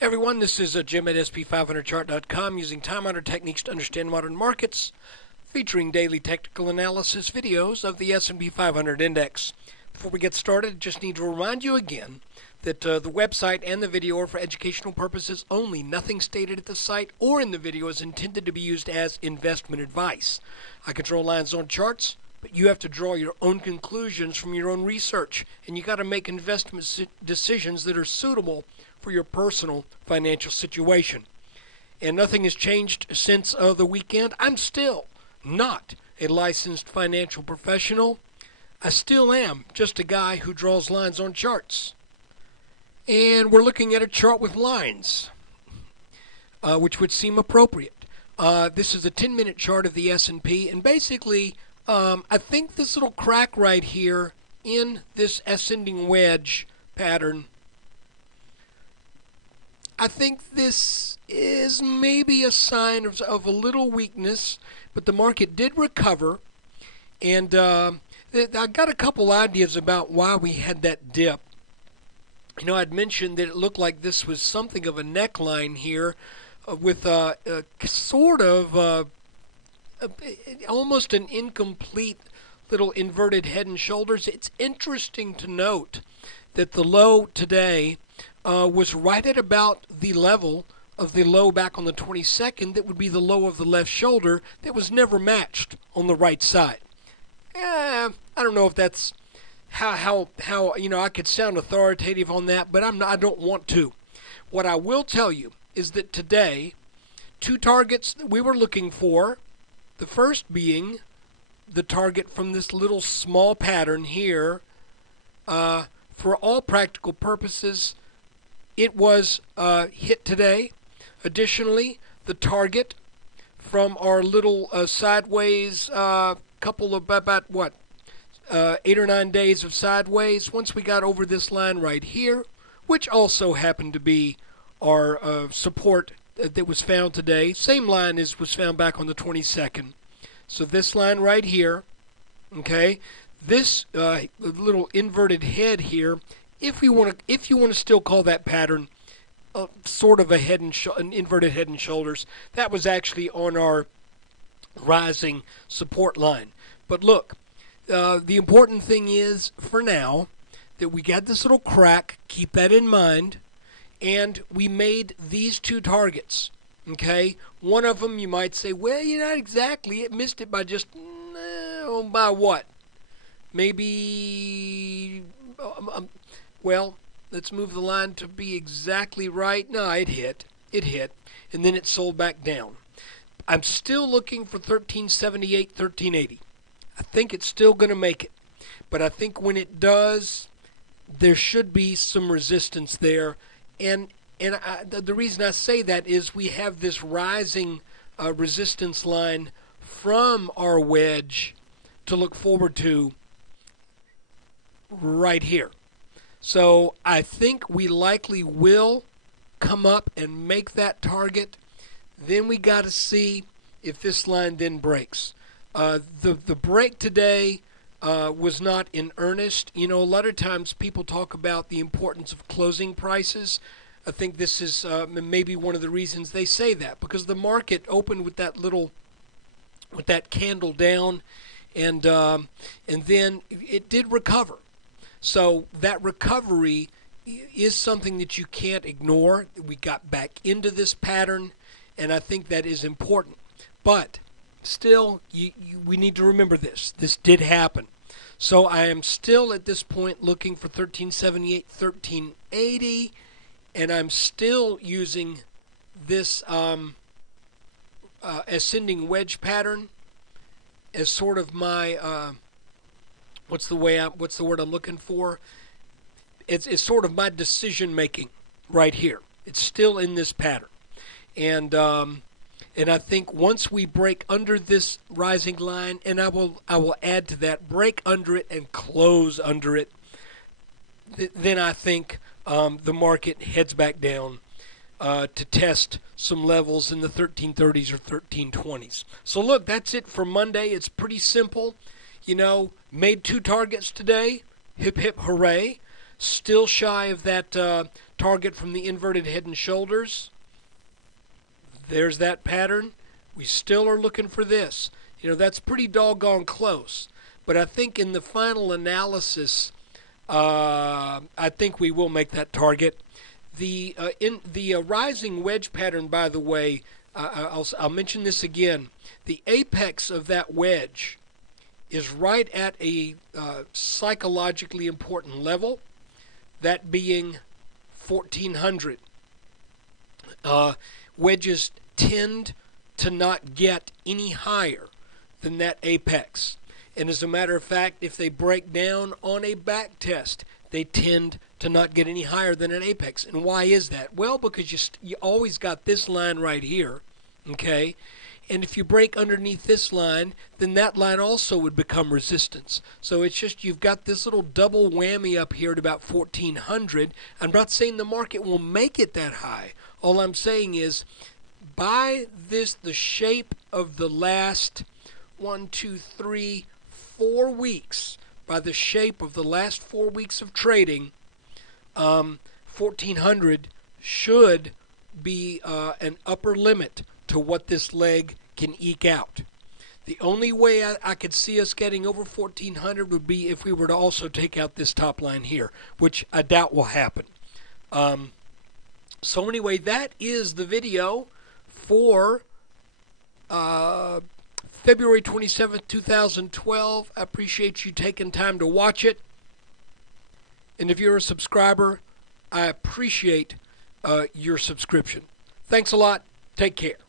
Everyone, this is Jim at SP500chart.com using time-honored techniques to understand modern markets, featuring daily technical analysis videos of the S&P 500 index. Before we get started, I just need to remind you again that the website and the video are for educational purposes only. Nothing stated at the site or in the video is intended to be used as investment advice. I control lines on charts, but you have to draw your own conclusions from your own research, and you got to make investment decisions that are suitable for your personal financial situation. And nothing has changed since the weekend. I'm still not a licensed financial professional. I still am just a guy who draws lines on charts. And we're looking at a chart with lines, which would seem appropriate. This is a 10-minute chart of the S&P, and basically, I think this little crack right here in this ascending wedge pattern, I think this is maybe a sign of a little weakness, but the market did recover, and I got a couple ideas about why we had that dip. You know, I'd mentioned that it looked like this was something of a neckline here with a sort of almost an incomplete little inverted head and shoulders. It's interesting to note that the low today was right at about the level of the low back on the 22nd. That would be the low of the left shoulder that was never matched on the right side. I don't know if that's how you know, I could sound authoritative on that, but I don't want to. What I will tell you is that today, two targets that we were looking for, the first being the target from this little small pattern here, for all practical purposes, it was hit today. Additionally, the target from our little sideways couple of about 8 or 9 days of sideways, once we got over this line right here, which also happened to be our support that was found today. Same line as was found back on the 22nd. So this line right here, okay, this little inverted head here, if you want to still call that pattern sort of a an inverted head and shoulders, that was actually on our rising support line. But look, the important thing is, for now, that we got this little crack. Keep that in mind. And we made these two targets. Okay? One of them, you might say, well, you're not exactly. It missed it by just, by what? Maybe, well, let's move the line to be exactly right. No, it hit. It hit. And then it sold back down. I'm still looking for 1378, 1380. I think it's still going to make it. But I think when it does, there should be some resistance there. And the reason I say that is we have this rising resistance line from our wedge to look forward to right here. So I think we likely will come up and make that target. Then we got to see if this line then breaks. The break today was not in earnest. You know, a lot of times people talk about the importance of closing prices. I think this is maybe one of the reasons they say that, because the market opened with that candle down, and then it did recover. So that recovery is something that you can't ignore. We got back into this pattern, and I think that is important. But still, we need to remember this. This did happen. So I am still at this point looking for 1378, 1380, and I'm still using this ascending wedge pattern as sort of my what's the word I'm looking for? It's sort of my decision making right here. It's still in this pattern, and I think once we break under this rising line, and I will add to that, break under it and close under it, then I think the market heads back down to test some levels in the 1330s or 1320s. So look, that's it for Monday. It's pretty simple. You know, made two targets today. Hip, hip, hooray. Still shy of that target from the inverted head and shoulders. There's that pattern. We still are looking for this. That's pretty doggone close. But I think in the final analysis, I think we will make that target. The rising wedge pattern, by the way, I'll mention this again. The apex of that wedge is right at a psychologically important level, that being 1400. Wedges tend to not get any higher than that apex. And as a matter of fact, if they break down on a back test, they tend to not get any higher than an apex. And why is that? Well, because you always got this line right here, okay? And if you break underneath this line, then that line also would become resistance. So it's just you've got this little double whammy up here at about 1400. I'm not saying the market will make it that high. All I'm saying is by the shape of the last 1, 2, 3, 4 weeks, by the shape of the last 4 weeks of trading, 1400 should be an upper limit to what this leg can eke out. The only way I could see us getting over 1400 would be if we were to also take out this top line here, which I doubt will happen. So anyway, that is the video for February 27th, 2012. I appreciate you taking time to watch it. And if you're a subscriber, I appreciate your subscription. Thanks a lot. Take care.